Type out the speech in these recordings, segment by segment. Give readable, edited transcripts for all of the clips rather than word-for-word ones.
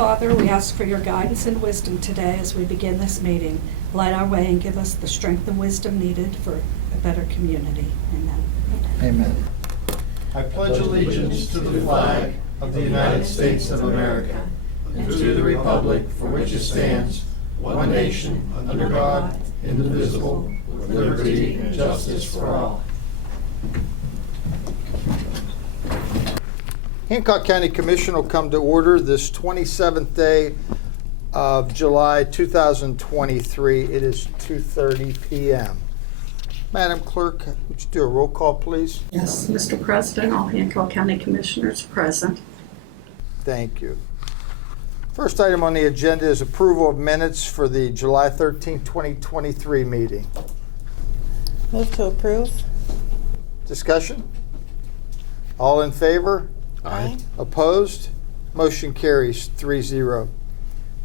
Father, we ask for your guidance and wisdom today as we begin this meeting. Light our way and give us the strength and wisdom needed for a better community. Amen. Amen. I pledge allegiance to the flag of the United States of America and to the republic for which it stands, one nation, under God, indivisible, with liberty and justice for all. Hancock County Commission will come to order this 27th day of July 2023. It is 2:30 p.m. Madam Clerk, would you do a roll call, please? Yes, Mr. President, all Hancock County Commissioners present. Thank you. First item on the agenda is approval of minutes for the July 13, 2023 meeting. Move to approve. Discussion? All in favor? Aye. Opposed? Motion carries 3-0.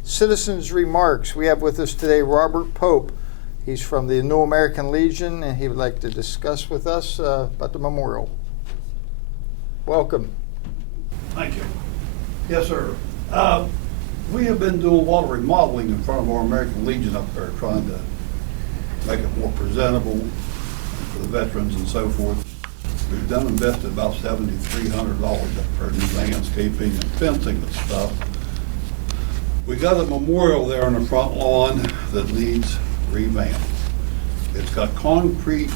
Citizens' remarks. We have with us today Robert Pope. He's from the New American Legion, and he would like to discuss with us about the memorial. Welcome. Thank you. Yes, sir. We have been doing a lot of remodeling in front of our American Legion up there, trying to make it more presentable for the veterans and so forth. We've invested about $7,300 up there in new landscaping and fencing and stuff. We got a memorial there on the front lawn that needs revamped. It's got concrete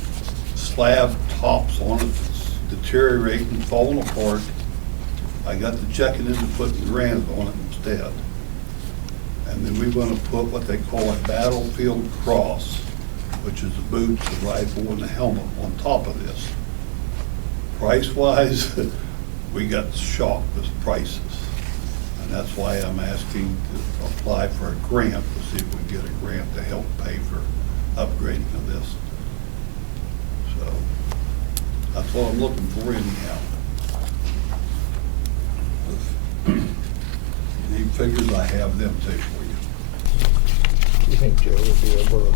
slab tops on it that's deteriorating, falling apart. I got to checking into putting granite on it instead. And then we're going to put what they call a battlefield cross, which is the boots, the rifle, and the helmet on top of this. Price-wise, we got shocked with prices. And that's why I'm asking to apply for a grant to see if we can get a grant to help pay for upgrading of this. So that's what I'm looking for anyhow. If you need figures, I have them too for you. You think Joe would be able to?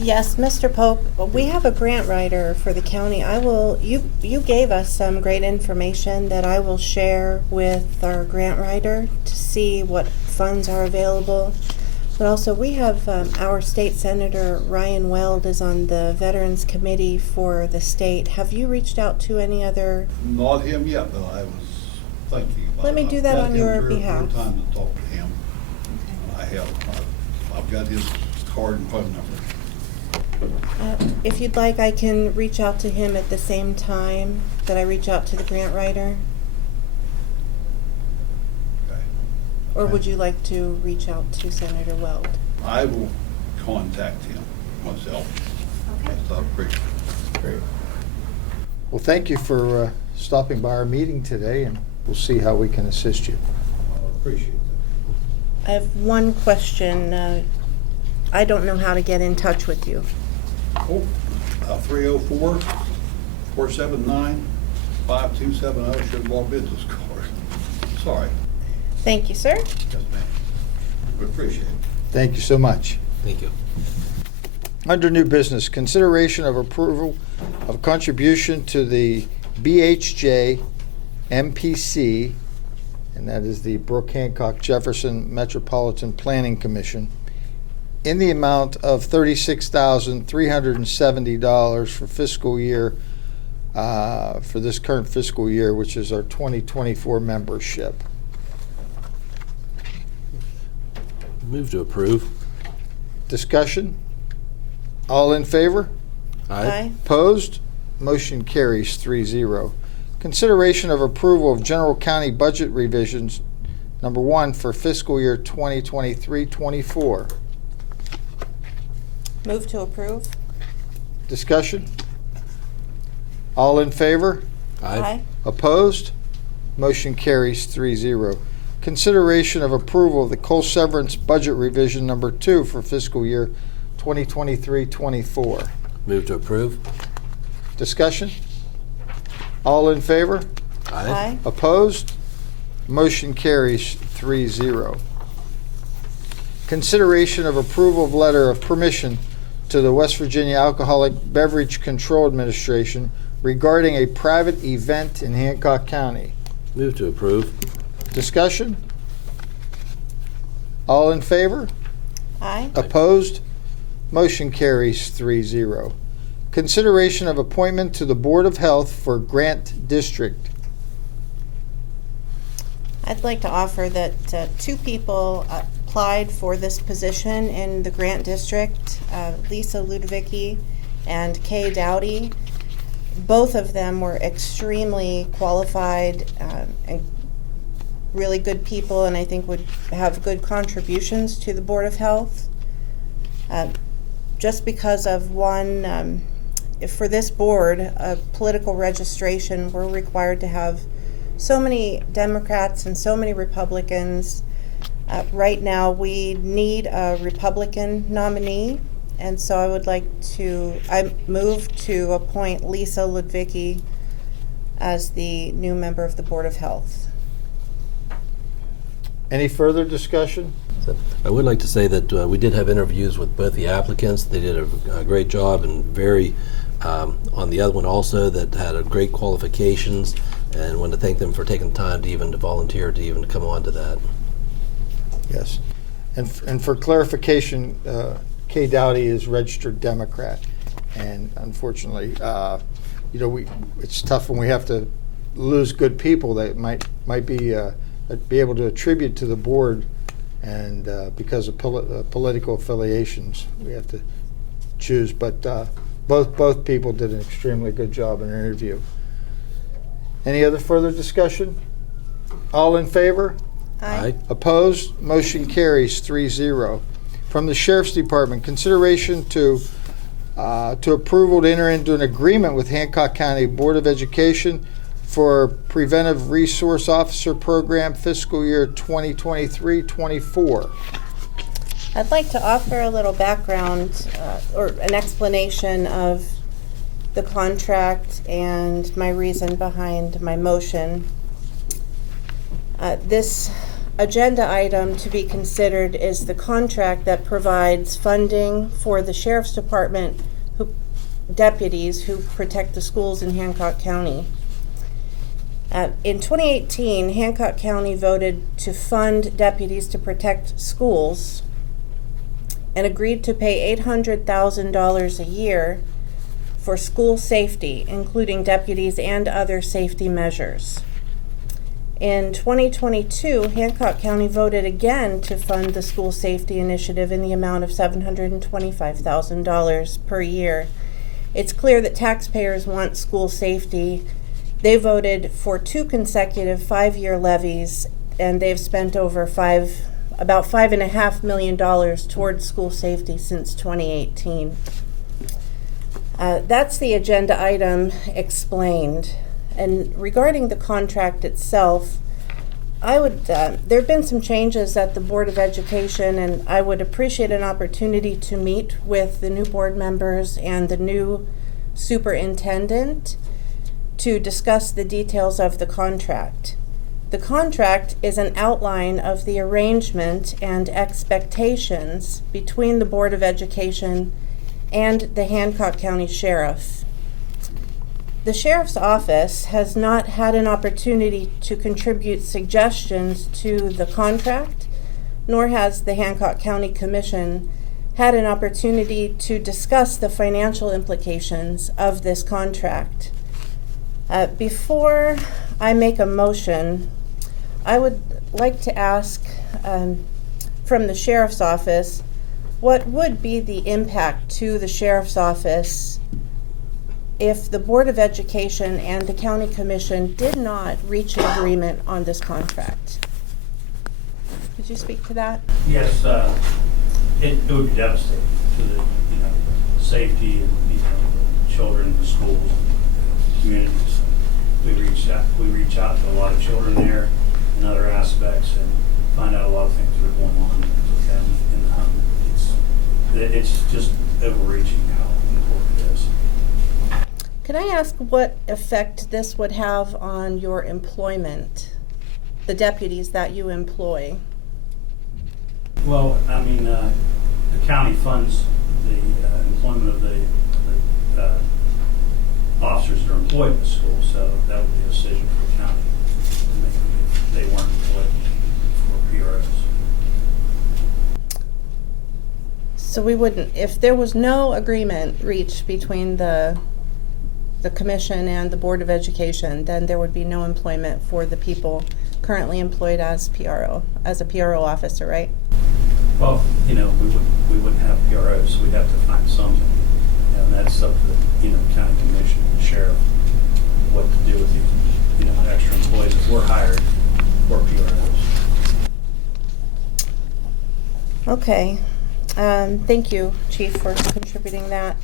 Yes, Mr. Pope, we have a grant writer for the county. You gave us some great information that I will share with our grant writer to see what funds are available. But also we have our state senator, Ryan Weld, is on the Veterans Committee for the state. Have you reached out to any other? Not him yet, but I was thinking about it. Let me do that I've on had your him 3 or 4 behalf. times to talk to him. I've got his card and phone number. If you'd like, I can reach out to him at the same time that I reach out to the grant writer. Okay. Or would you like to reach out to Senator Weld? I will contact him myself. Okay. I appreciate it. Great. Well, thank you for stopping by our meeting today, and we'll see how we can assist you. I appreciate that. I have one question. I don't know how to get in touch with you. 304-479-5270 should log business card. Sorry. Thank you, sir. Yes, ma'am. We appreciate it. Thank you so much. Thank you. Under new business, consideration of approval of contribution to the BHJ MPC, and that is the Brooke Hancock Jefferson Metropolitan Planning Commission, in the amount of $36,370 for fiscal year, for this current fiscal year, which is our 2024 membership. Move to approve. Discussion? All in favor? Aye. Opposed? Motion carries 3-0. Consideration of approval of general county budget revisions, number 1, for fiscal year 2023-24. Move to approve. Discussion? All in favor? Opposed? Motion carries 3-0. Consideration of approval of the coal severance budget revision number 2 for fiscal year 2023-24. Move to approve. Discussion? All in favor? Aye. Opposed? Motion carries 3-0. Consideration of approval of letter of permission to the West Virginia Alcoholic Beverage Control Administration regarding a private event in Hancock County. Move to approve. Discussion? All in favor? Aye. Opposed? Motion carries 3-0. Consideration of appointment to the Board of Health for Grant District. I'd like to offer that two people applied for this position in the Grant District, Lisa Ludwicki and Kay Dowdy. Both of them were extremely qualified and really good people, and I think would have good contributions to the Board of Health. Just because of one, for this board, political registration, we're required to have so many Democrats and so many Republicans. Right now, we need a Republican nominee, and so I move to appoint Lisa Ludwicki as the new member of the Board of Health. Any further discussion? So I would like to say that we did have interviews with both the applicants. They did a great job, and very, on the other one also, that had a great qualifications, and want to thank them for taking time to volunteer to even come on to that. Yes. And for clarification, Kay Dowdy is registered Democrat. And unfortunately, it's tough when we have to lose good people that might be able to attribute to the board, and because of political affiliations, we have to choose. But both people did an extremely good job in their interview. Any other further discussion? All in favor? Aye. Opposed? Motion carries 3-0. From the Sheriff's Department, consideration to approval to enter into an agreement with Hancock County Board of Education for Preventive Resource Officer Program fiscal year 2023-24. I'd like to offer a little background or an explanation of the contract and my reason behind my motion. This agenda item to be considered is the contract that provides funding for the Sheriff's Department deputies who protect the schools in Hancock County. In 2018, Hancock County voted to fund deputies to protect schools and agreed to pay $800,000 a year for school safety, including deputies and other safety measures. In 2022, Hancock County voted again to fund the school safety initiative in the amount of $725,000 per year. It's clear that taxpayers want school safety. They voted for 2 consecutive 5-year levies, and they've spent over about $5.5 million towards school safety since 2018. That's the agenda item explained. And regarding the contract itself, there have been some changes at the Board of Education, and I would appreciate an opportunity to meet with the new board members and the new superintendent to discuss the details of the contract. The contract is an outline of the arrangement and expectations between the Board of Education and the Hancock County Sheriff. The Sheriff's Office has not had an opportunity to contribute suggestions to the contract, nor has the Hancock County Commission had an opportunity to discuss the financial implications of this contract. Before I make a motion, I would like to ask from the Sheriff's Office, what would be the impact to the Sheriff's Office if the Board of Education and the County Commission did not reach an agreement on this contract? Could you speak to that? Yes, it would be devastating to the safety and the children in the schools and communities. We reach out to a lot of children there and other aspects and find out a lot of things that are going on with them in the home. It's just overreaching how important it is. Could I ask what effect this would have on your employment, the deputies that you employ? Well, I mean, the county funds the employment of the officers that are employed in the school, so that would be a decision for the county to make if they weren't employed So we wouldn't, if there was no agreement reached between the commission and the Board of Education, then there would be no employment for the people currently employed as PRO, as a PRO officer, right? Well, we wouldn't have PROs, so we'd have to find something. And that's up to the, county commission, and sheriff, what to do with these, extra employees if we're hired for PROs. Okay. Thank you, Chief, for contributing that.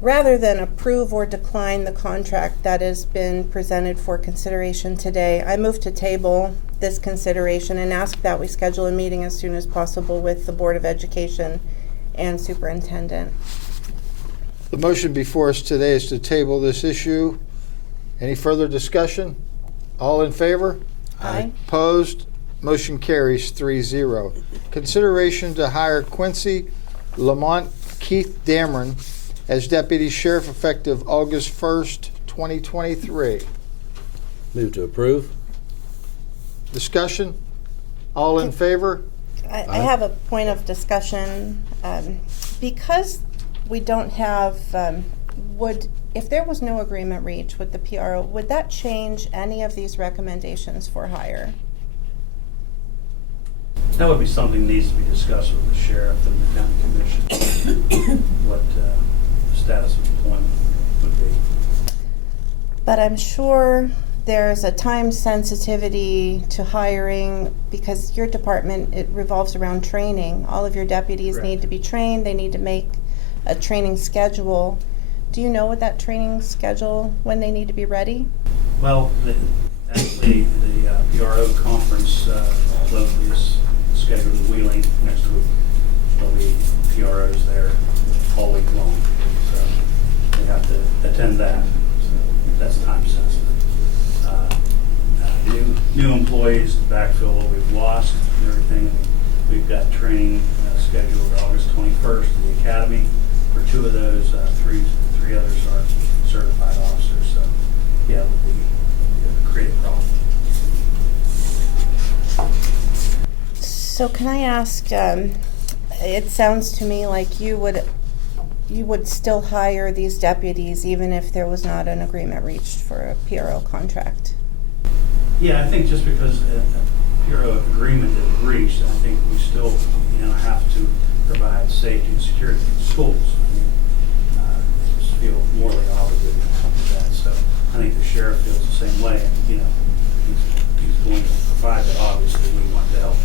Rather than approve or decline the contract that has been presented for consideration today, I move to table this consideration and ask that we schedule a meeting as soon as possible with the Board of Education and Superintendent. The motion before us today is to table this issue. Any further discussion? All in favor? Aye. Opposed? Motion carries 3-0. Consideration to hire Quincy Lamont Keith Dameron as Deputy Sheriff effective August 1st, 2023. Move to approve. Discussion? All in favor? I have a point of discussion. Because we don't have, if there was no agreement reached with the PRO, would that change any of these recommendations for hire? That would be something that needs to be discussed with the sheriff and the county commission, what status of employment would be. But I'm sure there's a time sensitivity to hiring because your department, it revolves around training. All of your deputies Correct. need to be trained. They need to make a training schedule. Do you know what that training schedule, when they need to be ready? Well, actually, the PRO conference locally is scheduled in Wheeling next week. There'll be PROs there all week long, so they have to attend that. So that's time sensitive. New employees to backfill what we've lost and everything. We've got training scheduled August 21st at the academy. For 2 of those, three others are certified officers. So yeah, it would create a problem. So can I ask, it sounds to me like you would still hire these deputies even if there was not an agreement reached for a PRO contract? Yeah, I think just because a PRO agreement is reached, I think we still, have to provide safety and security in schools. I mean, I just feel morally obligated to that. So I think the sheriff feels the same way. And, he's going to provide that. Obviously, we want to help,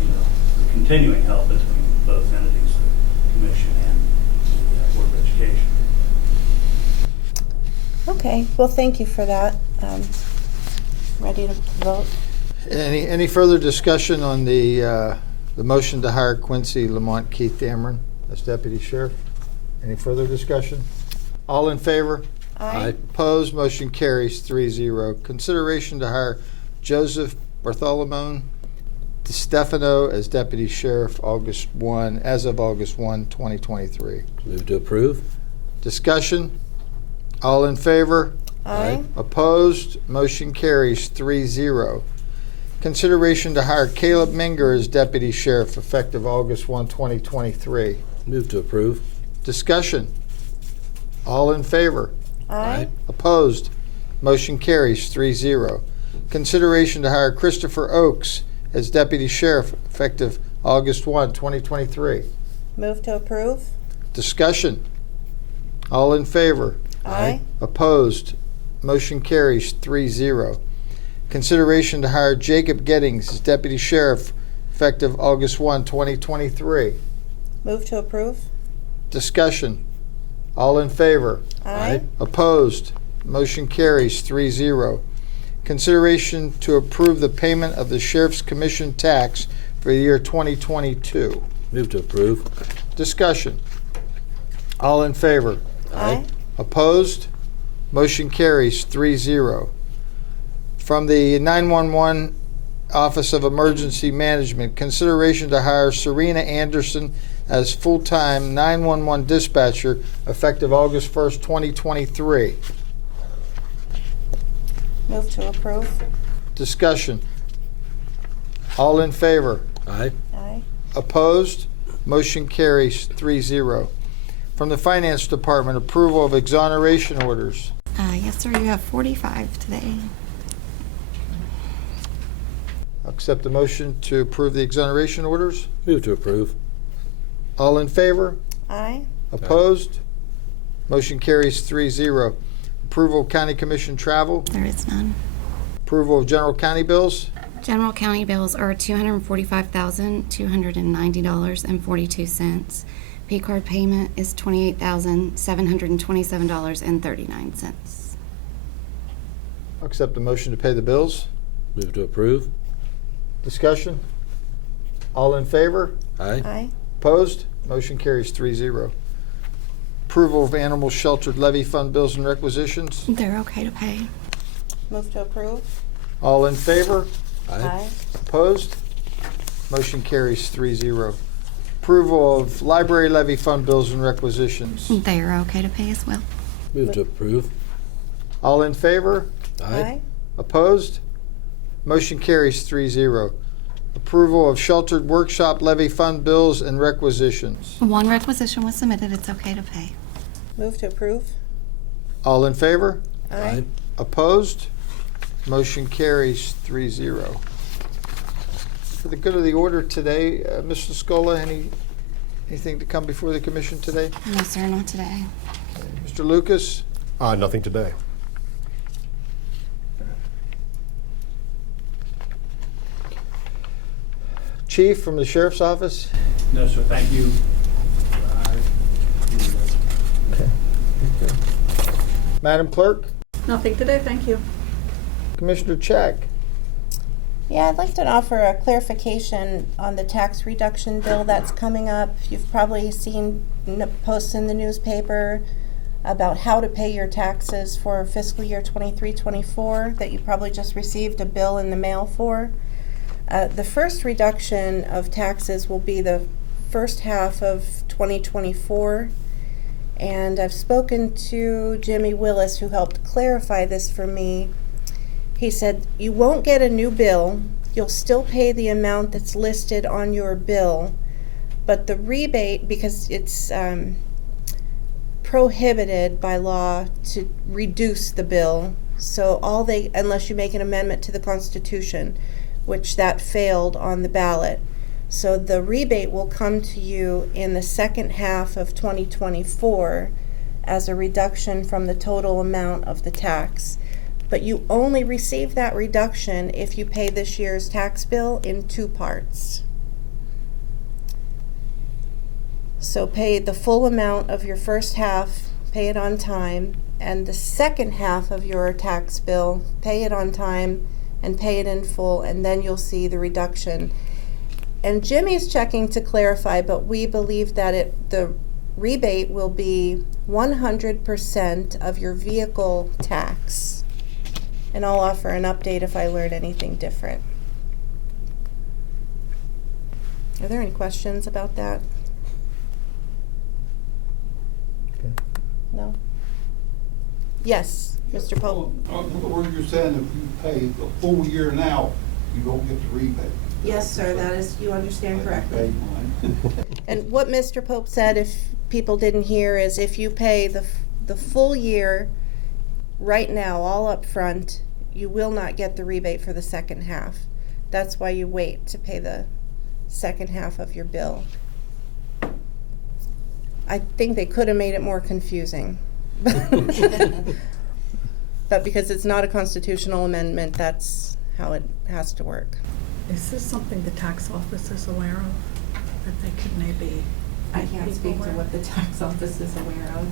the continuing help between both entities, the commission and the Board of Education. Okay, well, thank you for that. Ready to vote? Any further discussion on the motion to hire Quincy Lamont Keith Dameron as Deputy Sheriff? Any further discussion? All in favor? Aye. Opposed? Motion carries 3-0. Consideration to hire Joseph Bartholomew DiStefano as Deputy Sheriff as of August 1, 2023. Move to approve. Discussion? All in favor? Aye. Opposed? Motion carries 3-0. Consideration to hire Caleb Minger as Deputy Sheriff effective August 1, 2023. Move to approve. Discussion? All in favor? Aye. Opposed? Motion carries 3-0. Consideration to hire Christopher Oakes as Deputy Sheriff effective August 1, 2023. Move to approve? Discussion? All in favor? Aye. Opposed? Motion carries 3-0. Consideration to hire Jacob Gettings as Deputy Sheriff effective August 1, 2023. Move to approve? Discussion? All in favor? Aye. Opposed? Motion carries 3-0. Consideration to approve the payment of the Sheriff's Commission tax for the year 2022. Move to approve. Discussion? All in favor? Aye. Opposed? Motion carries 3-0. From the 911 Office of Emergency Management, consideration to hire Serena Anderson as full-time 911 dispatcher effective August 1st, 2023. Move to approve? Discussion. All in favor? Aye. Aye. Opposed? Motion carries 3-0. From the Finance Department, approval of exoneration orders. Yes, sir, you have 45 today. I'll accept the motion to approve the exoneration orders. Move to approve. All in favor? Aye. Opposed? Motion carries 3-0. Approval of County Commission travel. There is none. Approval of general county bills. General county bills are $245,290.42. P card payment is $28,727.39. I'll accept the motion to pay the bills. Move to approve. Discussion? All in favor? Aye. Aye. Opposed? Motion carries 3-0. Approval of animal shelter levy fund bills and requisitions. They're okay to pay. Move to approve. All in favor? Aye. Opposed? Motion carries 3-0. Approval of library levy fund bills and requisitions. They are okay to pay as well. Move to approve. All in favor? Aye. Opposed? Motion carries 3-0. Approval of sheltered workshop levy fund bills and requisitions. One requisition was submitted. It's okay to pay. Move to approve. All in favor? Aye. Opposed? Motion carries 3-0. For the good of the order today, Mr. Scola, anything to come before the commission today? No, sir, not today. Mr. Lucas? Nothing today. Chief from the Sheriff's Office? No, sir, thank you. Madam Clerk? Nothing today, thank you. Commissioner Check? Yeah, I'd like to offer a clarification on the tax reduction bill that's coming up. You've probably seen posts in the newspaper about how to pay your taxes for fiscal year 23-24 that you probably just received a bill in the mail for. The first reduction of taxes will be the first half of 2024. And I've spoken to Jimmy Willis, who helped clarify this for me. He said, you won't get a new bill. You'll still pay the amount that's listed on your bill. But the rebate, because it's prohibited by law to reduce the bill, so unless you make an amendment to the Constitution, which that failed on the ballot. So the rebate will come to you in the second half of 2024 as a reduction from the total amount of the tax. But you only receive that reduction if you pay this year's tax bill in 2 parts. So pay the full amount of your first half, pay it on time, and the second half of your tax bill, pay it on time and pay it in full, and then you'll see the reduction. And Jimmy's checking to clarify, but we believe that the rebate will be 100% of your vehicle tax. And I'll offer an update if I learn anything different. Are there any questions about that? Okay. No? Yes, Mr. Pope. In other words, you're saying if you pay the full year now, you don't get the rebate? Yes, sir, that is, you understand correctly. Paid mine. And what Mr. Pope said, if people didn't hear, is if you pay the full year right now, all up front, you will not get the rebate for the second half. That's why you wait to pay the second half of your bill. I think they could have made it more confusing. But because it's not a constitutional amendment, that's how it has to work. Is this something the tax office is aware of, that they could maybe I make can't people speak to aware? what the tax office is aware of.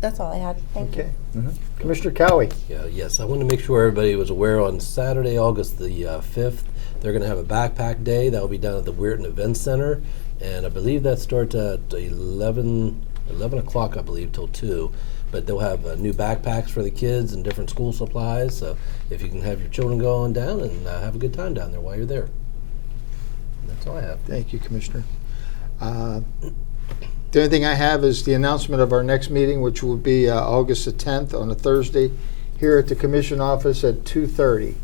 That's all I had. Thank you. Okay. Commissioner Cowie? Yes, I want to make sure everybody was aware on Saturday, August the 5th, they're going to have a backpack day. That will be down at the Weirton Event Center. And I believe that starts at 11 o'clock, I believe, till 2. But they'll have new backpacks for the kids and different school supplies. So if you can have your children go on down and have a good time down there while you're there. That's all I have. Thank you, Commissioner. The only thing I have is the announcement of our next meeting, which will be August the 10th on a Thursday, here at the Commission office at 2:30.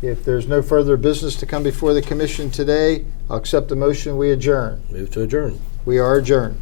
If there's no further business to come before the commission today, I'll accept the motion, we adjourn. Move to adjourn. We are adjourned.